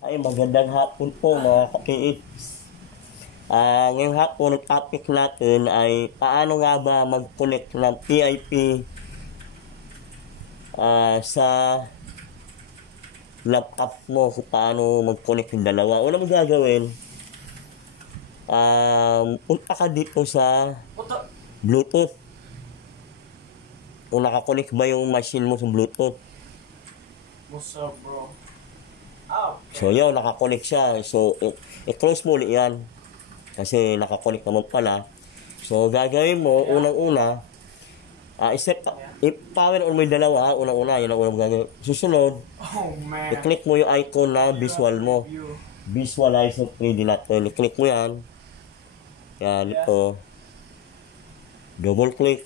Ay, magandang hapon po mga ka-PX. Ngayong hapon, ang topic natin ay paano nga ba mag-connect ng PIP sa laptop mo, kung paano mag-connect yung dalawa. Una mo gagawin, punta ka dito sa Bluetooth. Kung nakakonect ba yung machine mo sa Bluetooth. What's up, bro? So yun, nakakonect siya. So, i-close mo ulit yan. Kasi nakakonect naman pala. So, gagawin mo, unang-una, i-power on mo yung dalawa, unang-una, yun ang unang gagawin. Susunod, i-click mo yung icon na visual mo. Visualize yung 3D natin. I-click mo yan. Yan, ito. Double click.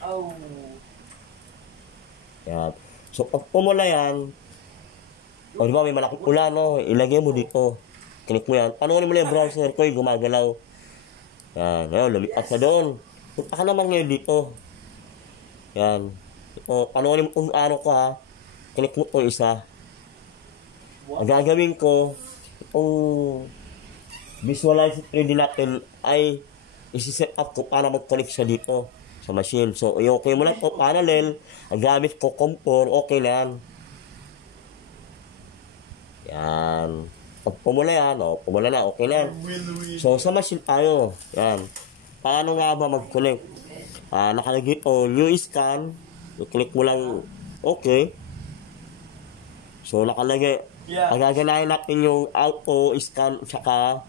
Oh. Yan. So, pag pumula yan, o diba may malaking ulan, no? Ilagay mo dito. Click mo yan. Panunin mo lang yung browser ko, yung gumagalaw. Yan. Ngayon, lumipat na doon. Punta ka naman ngayon dito. Yan. O, panunin mo kung ano ko, ha. Click mo ito isa. Ang gagawin ko, itong visualize 3D natin ay isi-set up ko para mag-connect siya dito sa machine. So, i-okay mo lang ito, parallel. Ang gamit ko, compor, okay na yan. Yan. Pag pumula yan, pumula na, okay na. So, sa machine tayo. Yan. Paano nga ba mag-connect? Nakalagay ito, new scan. I-click mo lang, okay. So, nakalagay. Gaganahin natin yung auto scan saka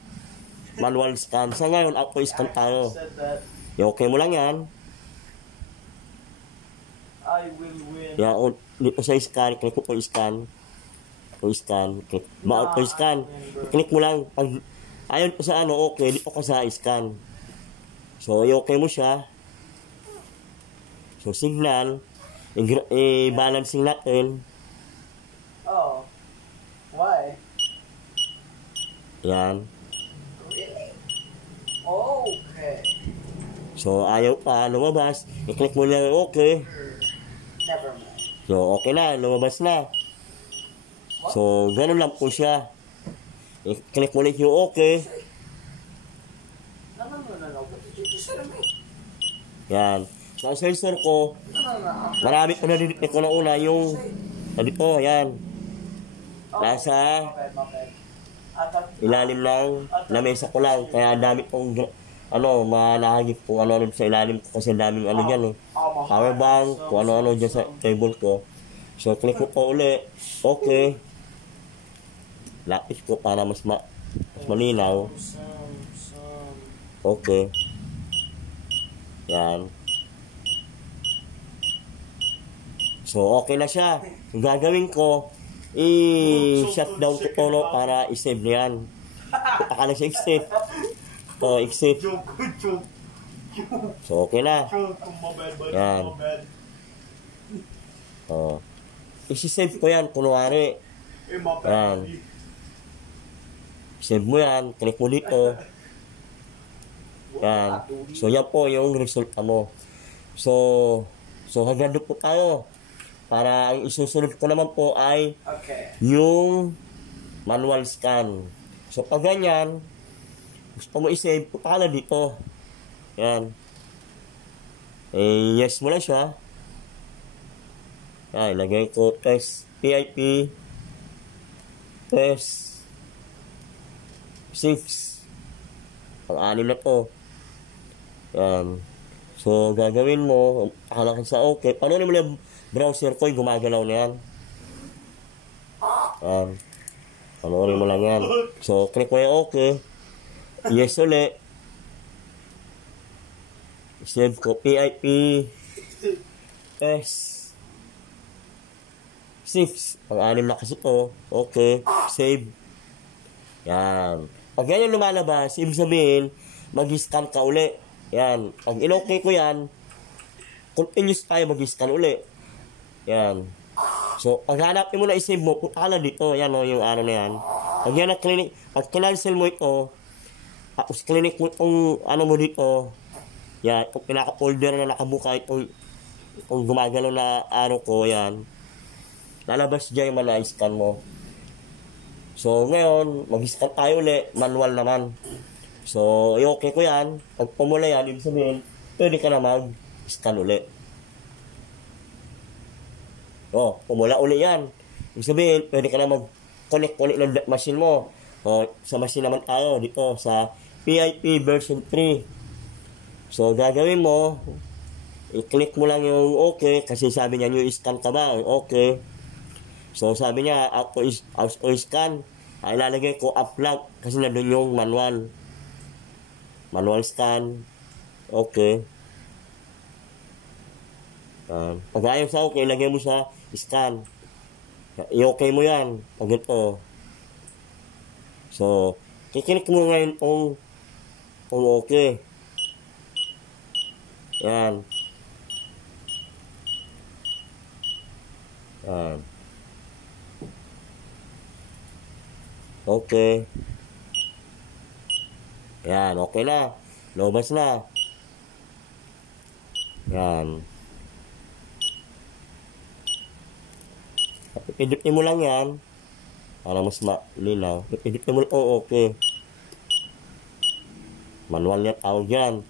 manual scan. Sa ngayon, auto scan tayo. I-okay mo lang yan. I will win. Yan, dito sa scan, click mo po scan. Scan, click, ma-auto scan. Click mo lang. Pag ayon po sa okay, dito ka sa scan. So, i-okay mo siya. So, signal. I-balancing natin. Oh. Why? Yan. Really? Okay. So, ayaw pa, lumabas. I-click mo lang okay. Never mind. So, okay na, lumabas na. So, ganun lang po siya. I-click mo lang yung okay. No. What did you just say to me? Yan. So, ang sensor ko, marami ko na-detect ko na una yung dito, yan. Nasa My bad. ilalim ng lamesa ko lang. Kaya dami kong manahagip kung ano-ano sa ilalim ko kasi daming dyan eh. Power bank, kung ano-ano dyan sa table ko. So, click mo po uli. Okay. Lapis ko para mas malinaw. Okay. Yan. So, okay na siya. Yung gagawin ko, i-shutdown ko ito para i-save na yan. Punta ka na sa exit. Exit. So, okay na. Yan. I-save ko yan, kunwari. Yan. Save mo yan, click mo dito. Yan. So, yan po yung resulta mo. So hanggang doon po tayo. Para ang isusunod ko naman po ay yung manual scan. So, pag ganyan, gusto mo i-save, punta ka na dito. Yan. Yes mo na siya. Yan, ilagay ko test PIP. Test 6. Pang-anim na to. Yan. So, gagawin mo, akala sa okay. Panunin mo lang browser ko, gumagalaw na yan. Yan. Panunin mo lang yan. So, click mo yung okay. Yes ulit. Save ko PIP. Test 6. Pang-anim na kasi to. Okay. Save. Yan. Pag ganyan lumalabas, ibig sabihin, mag-scan ka uli. Yan. Pag in-okay ko yan, continuous tayo mag-scan uli. Yan. So, pag hanapin mo na i-save mo, punta ka na dito. Yan yung na yan. Pag yan ang clinic, pag kinancel mo ito, tapos clinic mo itong mo dito, yan, itong pinaka-folder na nakabuka itong gumagalaw na ko, yan. Lalabas dyan yung mga scan mo. So, ngayon, mag-scan tayo ulit, manual naman. So, i-okay ko yan. Pag pumula yan, ibig sabihin, pwede ka na mag-scan ulit. O, pumula ulit yan. Ibig sabihin, pwede ka na mag-connect ulit ng machine mo. O, sa machine naman tayo, dito, sa PIP version 3. So, gagawin mo, i-click mo lang yung okay, kasi sabi niya, yung scan ka ba? Okay. So, sabi niya, auto scan. Ay, ilalagay ko upload, kasi nandun yung manual. Manual scan. Okay. Pag ayos sa okay, ilagay mo sa scan. I-okay mo yan. Pag ito. So, kiklik mo ngayon kung okay. Yan. Yan. Okay. Yan, okay na. Lobas na. Yan. Pipidutin mo lang yan. Para mas malinaw. Pipidutin mo lang. Oh, okay. Manual yan. Tawag yan.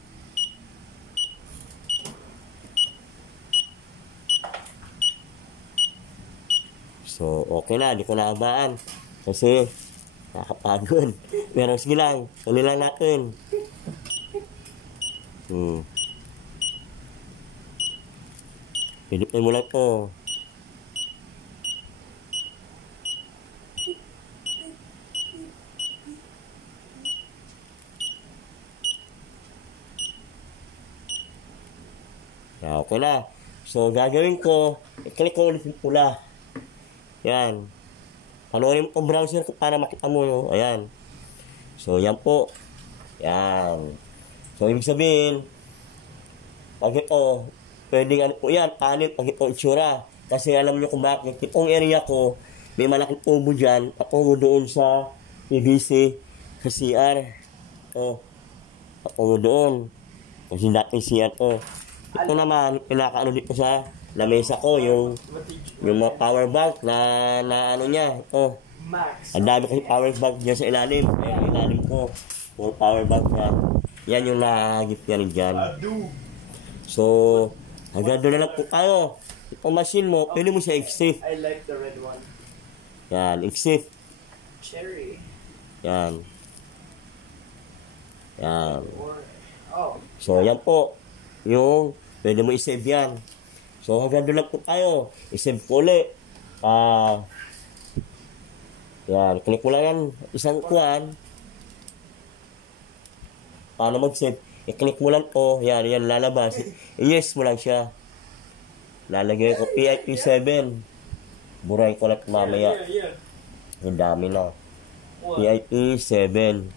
So, okay na. Di ko naabaan. Kasi, nakakapagod. Pero sige lang. Tuloy lang natin. Pidutin mo lang to. Okay na. So, gagawin ko, i-click ko ulit yung pula. Yan. Panoorin mo ang browser ko para makita mo yun. Ayan. So, yan po. Yan. So, ibig sabihin, pag ito, pwedeng ano po yan, anit pag ito itsura. Kasi alam nyo kung bakit. Itong area ko, may malaking tubo dyan. Patungo doon sa PVC, sa CR. Patungo doon. Kasi dating CR to. Ito naman, pinakaano dito sa lamesa ko, yung mga power bank na ano niya. Ito. Ang dami kasi power bank dyan sa ilalim. Ayan, ilalim ko. Yung power bank niya. Yan yung nakagip niya rin dyan. So, hanggang doon na lang po tayo. Itong machine mo, pwede mo siya i-shift. I like the red one. Yan, i-shift. Cherry. Yan. Yan. Oh. So, yan po. Yung, pwede mo i-save yan. So, hanggang doon lang po tayo. I-save ko ulit. Yan, click mo lang yan. Isang kuhan. Paano mag-save? I-click mo lang to. Yan, lalabas. I-yes mo lang siya. Lalagay ko PIP 7. Buray ko lang mamaya. Ang dami na. PIP 7.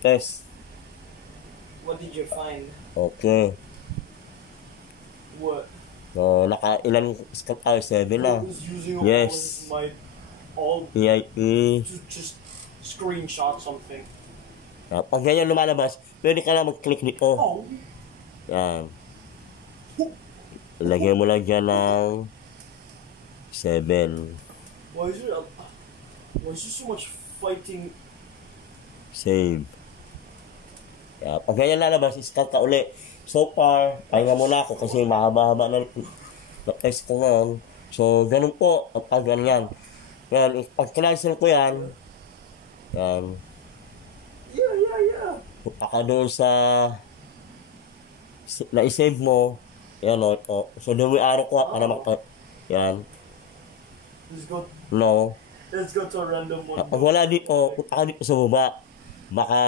Test. What did you find? Okay. What? So, ilan scan tayo? 7 na. Yes. PIP. Just screenshot something. Pag ganyan lumalabas, pwede ka na mag-click dito. Oh. Yan. Ilagay mo lang dyan ng 7. Why is there so much fighting? Save. Yan. Pag ganyan lalabas, scan ka uli. So far, pahinga muna ako kasi mahaba-haba na test ko ngayon. So, ganun po. Pag ganyan. Yan. Pag kinansel ko yan, yan. Yeah. Punta ka doon sa na-save mo. Yan o. So, doon mo araw ko para yan. Let's go to a random one. Pag wala dito, punta ka dito sa baba. Baka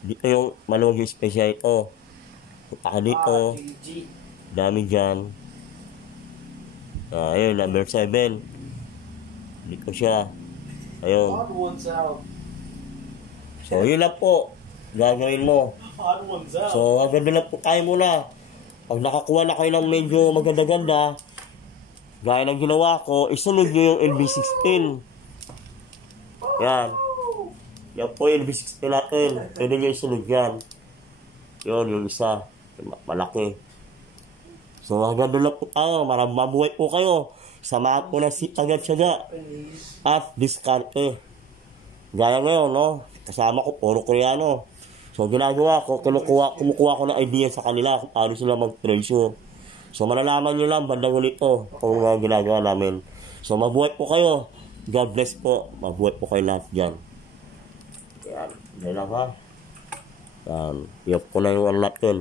dito yung maluwag yung special ito. Punta ka dito. Dami dyan. Ayun, number 7. Dito siya. Ayun. Odd one's out. So, yun lang po. Gagawin mo. Odd one's out. So, hanggang doon lang po tayo muna. Pag nakakuha na kayo ng medyo maganda-ganda, gaya ng ginawa ko, isunod nyo yung LB16. Yan. Yan po yung LB16 natin. Pwede nyo isunod yan. Yun, yung isa. Malaki. So, hanggang doon lang po tayo. Mabuhay po kayo. Samahan po ng sitagat-syaga. At diskarte. Gaya ngayon, no? Kasama ko, puro Koreano. So, ginagawa ko, kumukuha ko ng idea sa kanila kung paano sila mag-presyo. So, malalaman nyo lang, bandang ulit po, kung ginagawa namin. So, mabuhay po kayo. God bless po. Mabuhay po kayo lahat dyan. Yan. Yan lang ha. Yan. Iyop ko na yung one natin.